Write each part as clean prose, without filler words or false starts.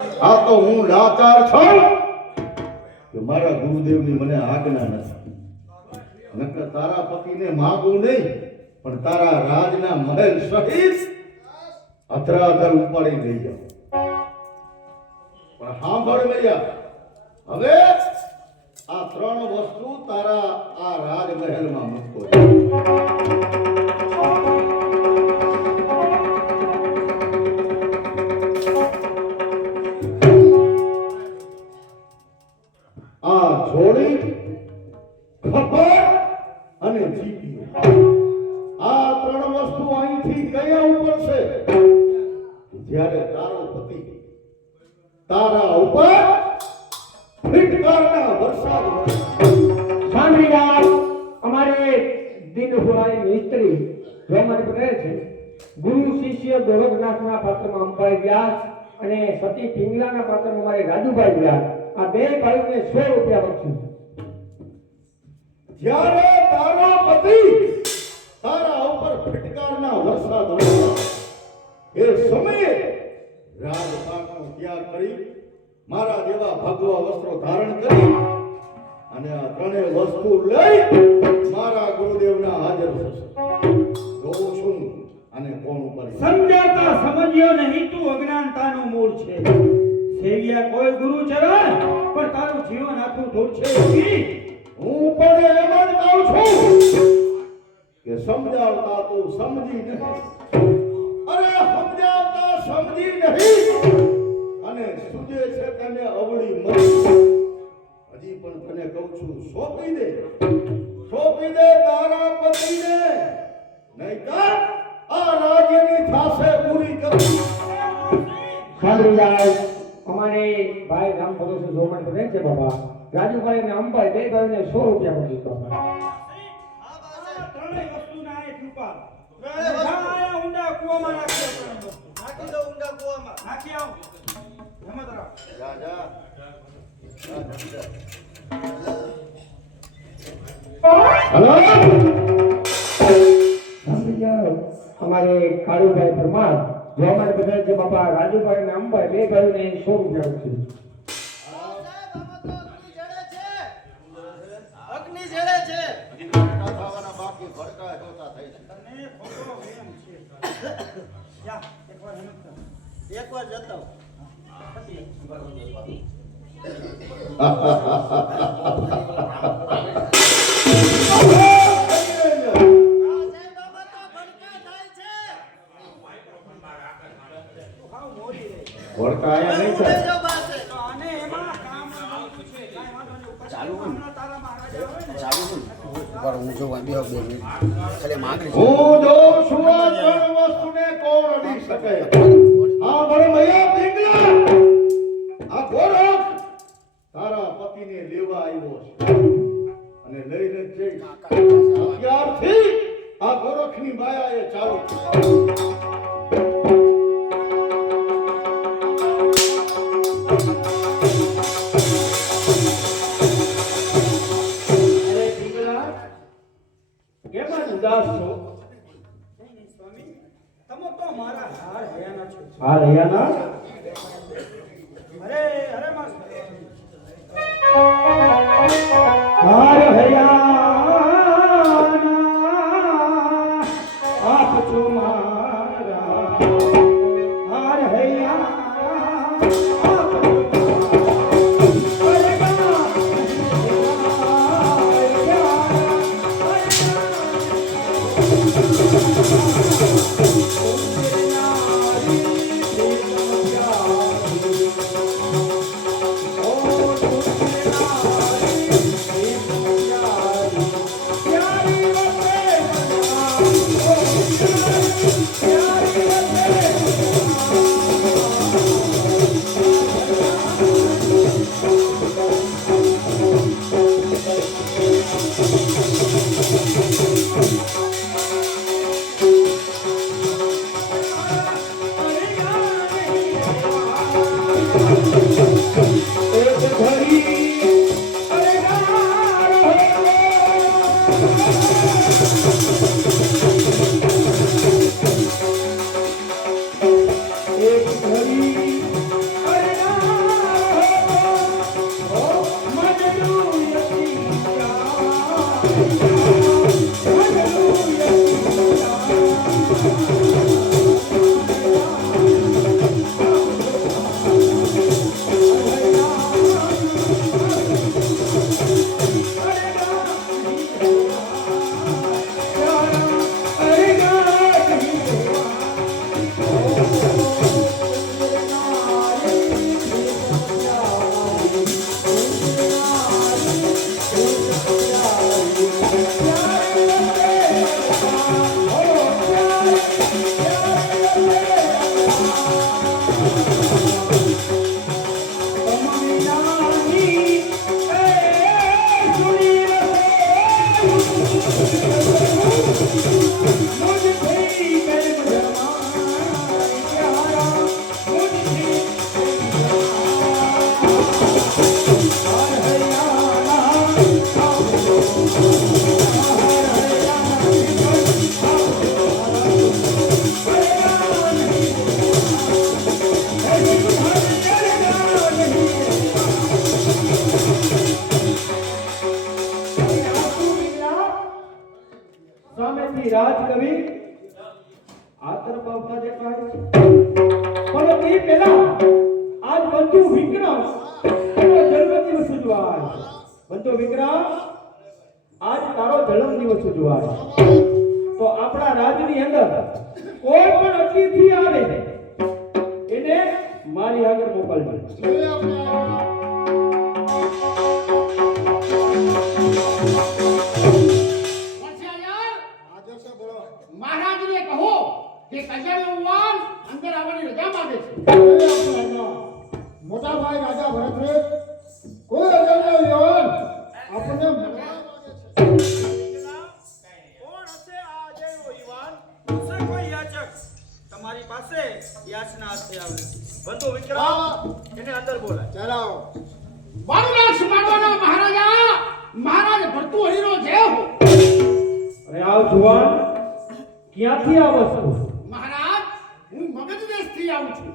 આ તો હું લાચાર છું કે મારા ગુરુદેવની મને આજ્ઞા નથી. નકર તારા પતિને માગું નહીં, પણ તારા રાજના મહેલ સહિત અધરાધર ઉપાડી લઈ જાઉં. પણ સાંભળ ભૈયા, હવે આ ત્રણ વસ્તુ તારા આ રાજમહેલમાં મૂકો. આ જોડી, ખબર અને જીતી, આ ત્રણ વસ્તુ અહીંથી કયા ઉપર છે? જ્યારે તારો પતિ તારા ઉપર ફિટકારના વરસાદ સાંભળી જાઓ. અમારે દિન હુરાની મિસ્ત્રી જોમન પટેલ છે. ગુરુ શિષ્ય ગોરખનાથના પાત્રમાં અંબાઈ વ્યાસ અને સતી પિંગલાના પાત્રમાં અમારે રાજુભાઈ વ્યાસ, આ બે ભાઈઓને 100 રૂપિયા બક્ષું. જ્યારે તારો પતિ તારા ઉપર ફિટકારના વરસાદ વરસે, એ સમયે રાજપાટનો ત્યાગ કરી મારા જેવા ભગવા વસ્ત્રો ધારણ કરી અને આ ત્રણેય વસ્તુ લઈ મારા ગુરુદેવના હાજર થશે. જોઉં છું અને કોણ ઉપર સમજાતા સમજ્યો નહીં, તું અજ્ઞાનતાનું મૂળ છે. સેવ્યા કોઈ ગુરુ ચરણ, પણ તારું જીવન આખું ધૂળ છે. હું પણ એમ જ કહું છું કે સમજાવતા તું સમજી નહીં, અરે સમજાવતા સમજી નહીં અને સુજે છે તને અવળી મળી. હજી પણ તને કહું છું, સોંપી દે તારા પતિને, નહીંતર આ રાજ્યની થાશે પૂરી કરી. સાંભળી જાઓ. અમારે ભાઈ રામ ભરોસે જોમન પટેલ છે બાબા, રાજુભાઈ અને અંબાઈ બે ભાઈને 100 રૂપિયા બક્ષું. ત્રણેય વસ્તુના એક રૂપા આયા ઊંડા કૂવામાં નાખી દો. ઊંડા કૂવામાં નાખી આવો. હિંમત રાખ. જા હલો. સાંભળી જાઓ. અમારે કાળુભાઈ પરમાર જોમન પટેલ છે બાબા, રાજુભાઈ અને અંબાઈ બે ભાઈને 100 રૂપિયા બક્ષું. અગ્નિ જડે છે. થવાના બાકી ભડકા જોતા થઈ છે. તને ખોટો વેમ છે. જા એકવાર હિંમત કર. એકવાર જતો ભડકા આયા નહીં થાય. અને એમાં કામ છે. કાઈ વાંધો નહીં. ચાલુ તારા મહારાજા આવે ને. હું જોઉં બે મિનિટ ખાલી માંગણી હું જોઉં છું આ ત્રણ વસ્તુને કોણ અડી શકે. આ બળમૈયા પિંગલા, આ ગોરખ તારા પતિને લેવા આવ્યો છે અને લઈને જઈશ. ત્યારથી આ ગોરખની માયાએ ચાલુ ઉદાસ છો? સ્વામી તમે તો મારા હાર હયાના છો. હા હયાના સામેથી રાજકવિ આ તરફ આવતા દેખાય છે. પણ તે પહેલા આજ બંધુ વિક્રમ એનો જન્મદિવસ ઉજવાય. બંધુ વિક્રમ આજ તારો જન્મદિવસ ઉજવાય. તો આપણા રાજની અંદર કોઈ પણ અતિથિ આવે એને મારી આગળ મોકલજો. મહારાજને કહો કે કજળિયાવાન અંદર આવવાની રજા માંગે છે. મોટા ભાઈ રાજા ભરતરે કોઈ અજાણ્યો યુવાન આપણને મળવા માંગે છે. કોણ હશે આ અજયનો યુવાન? હશે કોઈ યાચક તમારી પાસે યાચના અર્થે આવે? બંધુ વિક્રમ એને અંદર બોલાય. ચાલો વારુલાક્ષ મારવાના મહારાજા મહારાજ ભર્તુહરિનો જય હો. અરે આવ જુવાન, ક્યાંથી આવો છો? મહારાજ હું મગધ દેશથી આવું છું.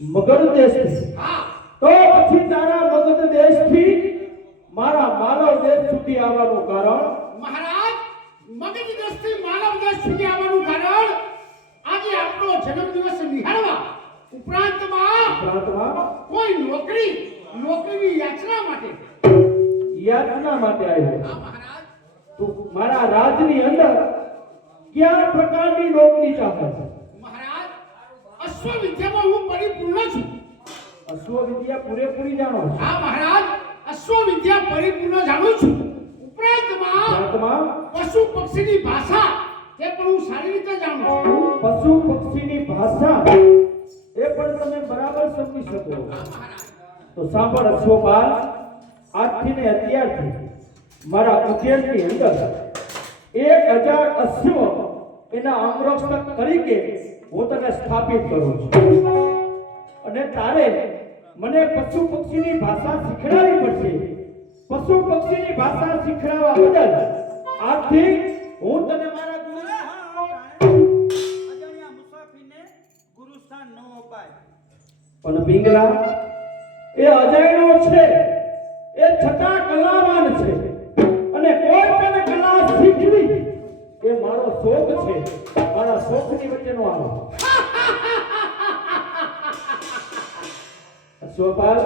મગધ દેશથી? હા, તો પછી તારા મગધ દેશથી મારા માનવ દેશ સુધી આવવાનું કારણ? મહારાજ મગધ દેશથી માનવ દેશ સુધી આવવાનું કારણ આજે આપણો જન્મદિવસ નિહાળવા ઉપરાંતમાં કોઈ નોકરીની યાચના માટે. યાચના માટે આવ્યો? હા મહારાજ. તું મારા રાજની અંદર કયા પ્રકારની નોકરી ચાહે છે? મહારાજ અશ્વ વિદ્યામાં હું પરિપૂર્ણ છું. અશ્વ વિદ્યા પૂરેપૂરી જાણો છો? હા મહારાજ, અશ્વ વિદ્યા પરિપૂર્ણ જાણું છું. ઉપરાંતમાં પશુ પક્ષીની ભાષા તે પણ હું સારી રીતે જાણું છું. પશુ પક્ષીની ભાષા એ પણ તમે બરાબર સમજી શકો? હા મહારાજ. તો સાંભળ અશ્વપાલ, આજથી ને અત્યારથી મારા ઉદ્યાનની અંદર 1000 અશ્વ એના અંગરક્ષક તરીકે હું તને સ્થાપિત કરું છું. અને તારે મને પશુ પક્ષીની ભાષા શીખડાવવી પડશે. પશુ પક્ષીની ભાષા શીખડાવવા બદલ આજથી હું તને મારા ગુરુ અજાણ્યા મુસાફીરને ગુરુસ્થાન ન અપાય. પણ પિંગલા એ અજાણ્યો છે, એ છતાં કલાવાન છે, અને કોઈ પણ કલા શીખવી એ મારો શોખ છે. મારા શોખની વચ્ચેનો આવો. અશ્વપાલ,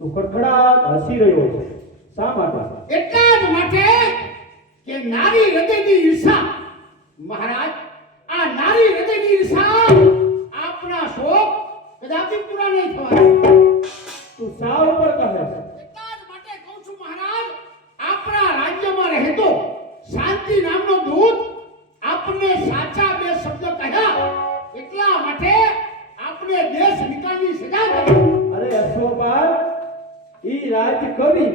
તું ખડખડાટ હસી રહ્યો છે. શા માટે? એટલા જ માટે કે નારી હૃદયની ઈર્ષા. મહારાજ, આ નારી હૃદયની ઈર્ષા આપના શોખ કદાપી પૂરા નહીં થવાના. તું શા ઉપર કહે છે? એટલા જ માટે કહું છું મહારાજ, આપણા રાજ્યમાં રહેતો શાંતિ નામનો દૂત આપને સાચા બે શબ્દ કહ્યા એટલા માટે આપને દેશ નિકાલની સજા કરી. અરે અશ્વપાલ, ઈ રાજકવિ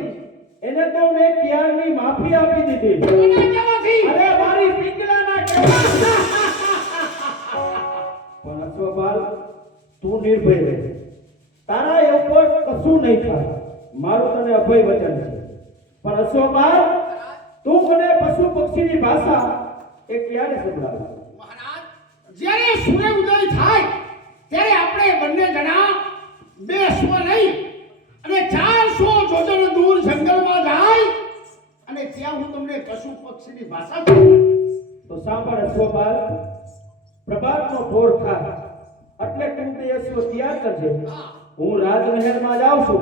એને તો મેં ક્યારની માફી આપી દીધી. કોના કહેવાથી? અરે મારી પિંગલાના કહેવાથી. પણ અશ્વપાલ, તું નિર્ભય રહે. તારા એ ઉપર કશું નહીં થાય. મારું તને અભય વચન છે. પણ અશ્વપાલ, તું મને પશુ પક્ષીની ભાષા એ ક્યારે સંભળાવે? મહારાજ, જ્યારે સૂર્ય ઉદય થાય ત્યારે આપણે બંને જણા બે અશ્વ લઈ અને 400 જોજન દૂર જંગલમાં જાય અને ત્યાં હું તમને પશુ પક્ષીની ભાષા શીખવાડીશ. તો સાંભળ અશ્વપાલ, પ્રભાતનો ભોર થાય એટલે તું અશ્વ તૈયાર કરજે. હું રાજમહેલમાં જાઉં છું.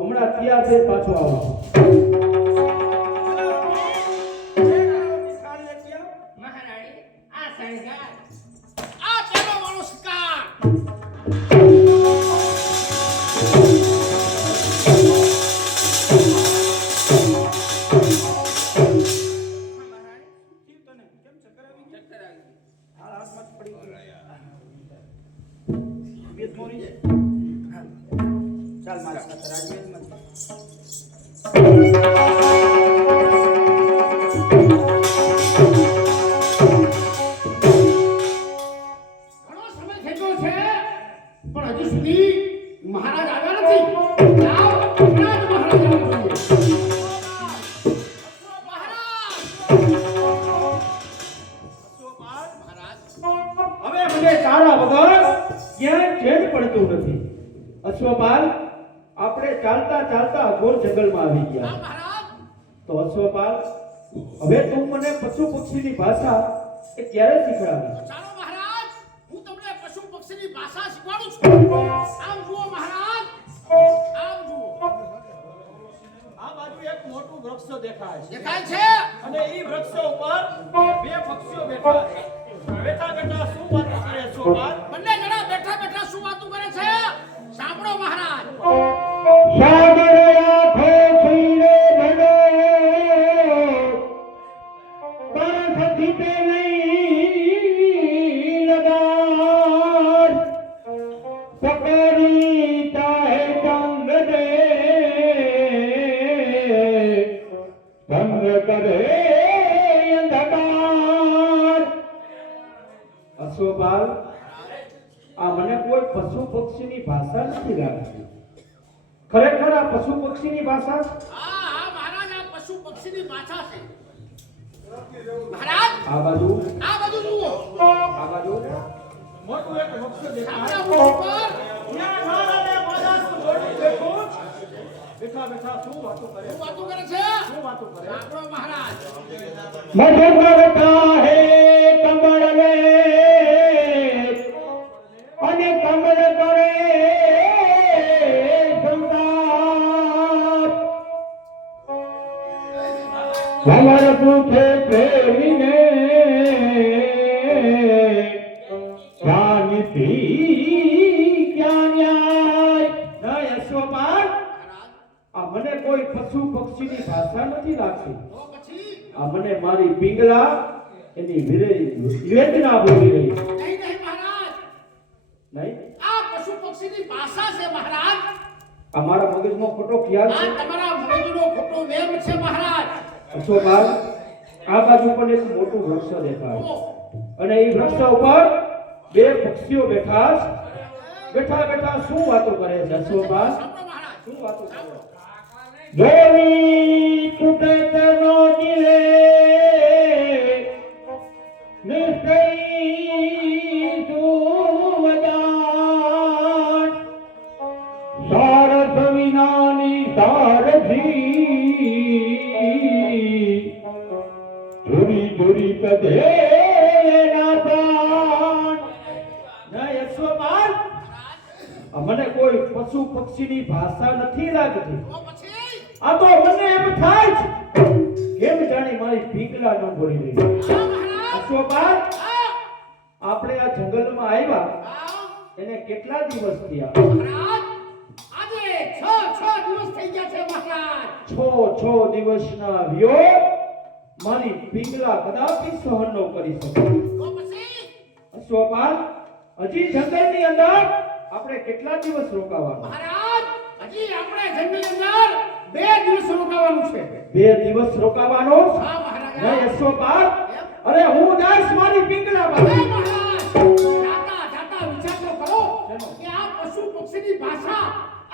હમણાં તૈયાર થઈ પાછો આવું છું. મહારાણી, આ શણગાર, આ તેનો વાળો શિકાર. ચાલ મારી સાથે રાજમહેલમાં ચાલ. ઘણો સમય થઈ ગયો છે પણ હજુ સુધી મહારાજ આવ્યા નથી. જાઓ, હમણાં જ મહારાજ આવવા જોઈએ. મહારાજ! અશ્વપાલ, મહારાજ! હવે મને તારા વગર ક્યાંય ચેન પડતું નથી. અશ્વપાલ આપણે ચાલતા ચાલતા ઘોર જંગલમાં આવી ગયા. હા મહારાજ. તો અશ્વપાલ હવે તું મને પશુ પક્ષીની ભાષા એ ક્યારે શીખડાવી? ચાલો મહારાજ, હું તમને પશુ પક્ષીની ભાષા શીખવાડું છું. આમ જુઓ મહારાજ, આમ જુઓ. આ બાજુ એક મોટું વૃક્ષ દેખાય છે દેખાય છે? અને ઈ વૃક્ષ ઉપર બે પક્ષીઓ બેઠા છે. બેઠા બેઠા શું વાતો કરે છે બાર? બંને જણા બેઠા બેઠા શું વાતો કરે છે? સાંભળો મહારાજ. અશ્વપાલ આ મને કોઈ પશુ પક્ષીની ભાષા નથી લાગતી. ખરેખર આ પશુ પક્ષીની ભાષા? હા હા મહારાજ, આ પશુ પક્ષીની ભાષા છે. મહારાજ, આ બાજુ આ બધું જુઓ. આ બાજુ મોટું એક વૃક્ષ દેખાય સાંભળો ઉપર. ત્યાં ઢાળ અને માણસનું જોડું બેઠું છે. બેઠા બેઠા શું વાતો કરે શું છે? વાતો કરે છે? શું વાતો કરે? સાંભળો મહારાજ. મધુ કરતા હે કમળ લે અને કમળ કરે સંતાપ. કમળ પૂછે પ્રેમીને શાંતિ ક્યાં ન્યાય? ના અશ્વપાલ, આ મને કોઈ પશુ પક્ષીની ભાષા નથી લાગતી. તો પછી આ મને મારી પિંગલા એની વેદના બોલી રહી. નહીં નહીં મહારાજ, નહીં, આ પશુ પક્ષીની ભાષા છે મહારાજ. આ મારા મગજમાં ખોટો ખ્યાલ આ છે. તમારા મગજનો ખોટો વહેમ છે મહારાજ. અશ્વપાલ, આ બાજુ પણ એક મોટું વૃક્ષ દેખાય જુઓ. અને એ વૃક્ષ ઉપર બે પક્ષીઓ બેઠા છે. બેઠા બેઠા શું વાતો કરે છે અશ્વપાલ? સાંભળો મહારાજ. શું વાતો કરે? સાંભળો. જોની તૂટે તેનો દિલે નિશ્ચય સુવદાન સારથ વિનાની સારથી ધુરી ધુરી કદે ના પ્રાણ. ના અશ્વપાલ, આ મને કોઈ પશુ પક્ષીની ભાષા નથી લાગતી. તો પછી આ તો મને એમ થાય છે કેમ જાણી મારી પિંગલા ન બોલી રહી. હા મહારાજ. અશ્વપાલ, હા આપણે આ જંગલમાં આવ્યા હા એને કેટલા દિવસ થયા? મહારાજ, આજે 6 દિવસ થઈ ગયા છે મહારાજ. 6 દિવસના વ્યો મારી પિંગલા કદાપી સહન ન કરી શકે. તો પછી અશ્વપાલ, હજી જંગલની અંદર આપણે કેટલા દિવસ રોકાવાનું? મહારાજ, હજી આપણે જંગલની અંદર 2 દિવસ રોકાવાનું છે. 2 દિવસ રોકાવાનો? હા મહારાજ. નહીં અશ્વપાલ, અરે હું જઈશ મારી પિંગલા પાસે. હે મહારાજ, જાતા જાતા વિચાર તો કરો કે આ પશુ પક્ષીની ભાષા,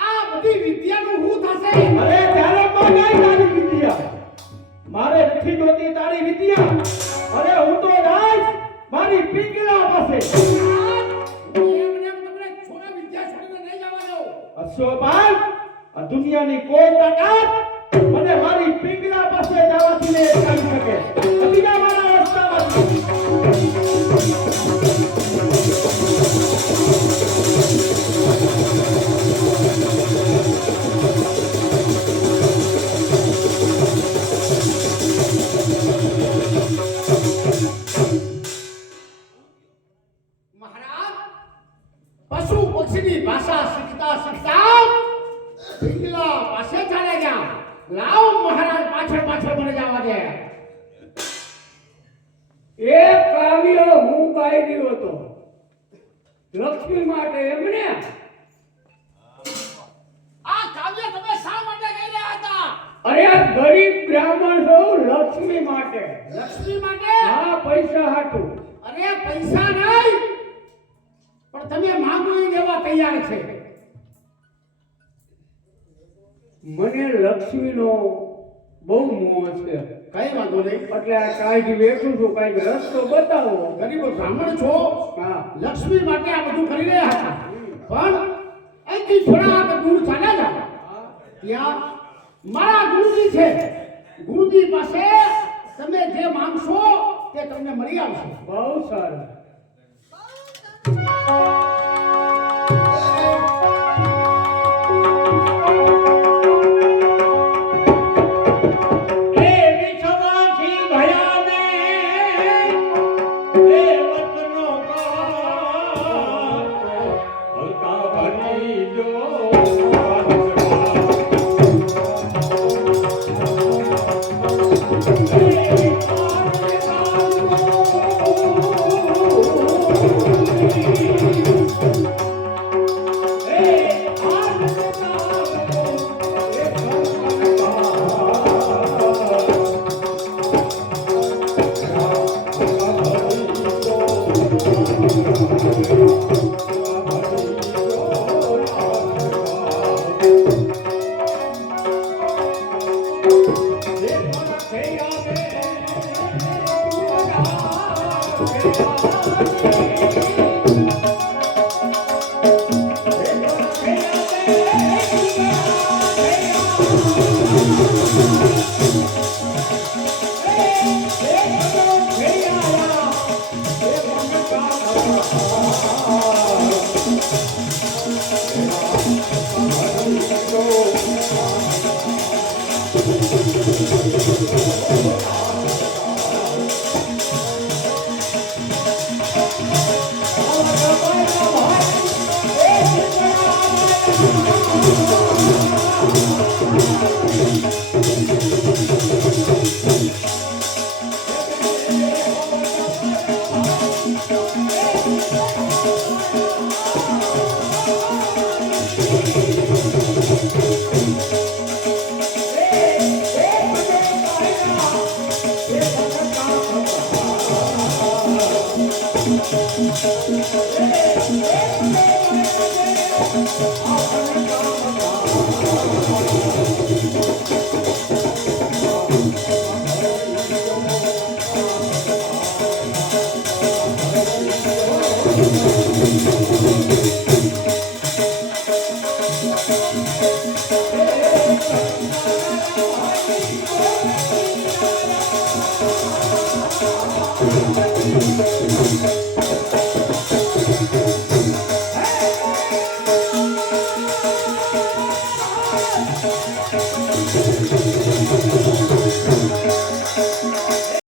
આ બધી વિદ્યાનું શું થશે? અરે ત્યારે પણ નહીં તારી વિદ્યા. મારે નથી જોતી તારી વિદ્યા. અરે હું તો જઈશ મારી પિંગલા પાસે. મહારાજ, હું એમને તમને છોરા વિદ્યા છોડીને નહીં જવા દઉં. અશ્વપાલ, આ દુનિયાની કોઈ તાકાત મને મારી પિંગલા પાસે જવાથી ને અટકાવી શકે. બીજા મારા રસ્તામાં મહારાજ, પશુ પક્ષીની ભાષા શીખતા શીખતા પિંગલા પાસે ચાલે ગયા. લાવ મહારાજ, પાછળ પાછળ મને જવા દે. એક કાવ્ય હું ગાઈ ગયો હતો લક્ષ્મી માટે. એમને આ કાવ્ય તમે શા માટે ગાઈ રહ્યા હતા? અરે ગરીબ બ્રાહ્મણ છું લક્ષ્મી માટે. લક્ષ્મી માટે? હા, પૈસા હાટું. અરે પૈસા નહીં, પણ તમે માંગણી દેવા તૈયાર છે. મને લક્ષ્મીનો બહુ મોહ છે. કઈ વાંધો નહીં. એટલે આ કાંઈક વેઠું છું, કાંઈક રસ્તો બતાવો. ગરીબ બ્રાહ્મણ છો, હા, લક્ષ્મી માટે આ બધું કરી રહ્યા હતા, પણ અહીં અહીંથી થોડાક દૂર ચાલ્યા જાઓ ત્યાં મારા ગુરુજી છે. ગુરુજી પાસે તમે જે માંગશો તે તમને મળી આવશે. બહુ સારું. Thank you.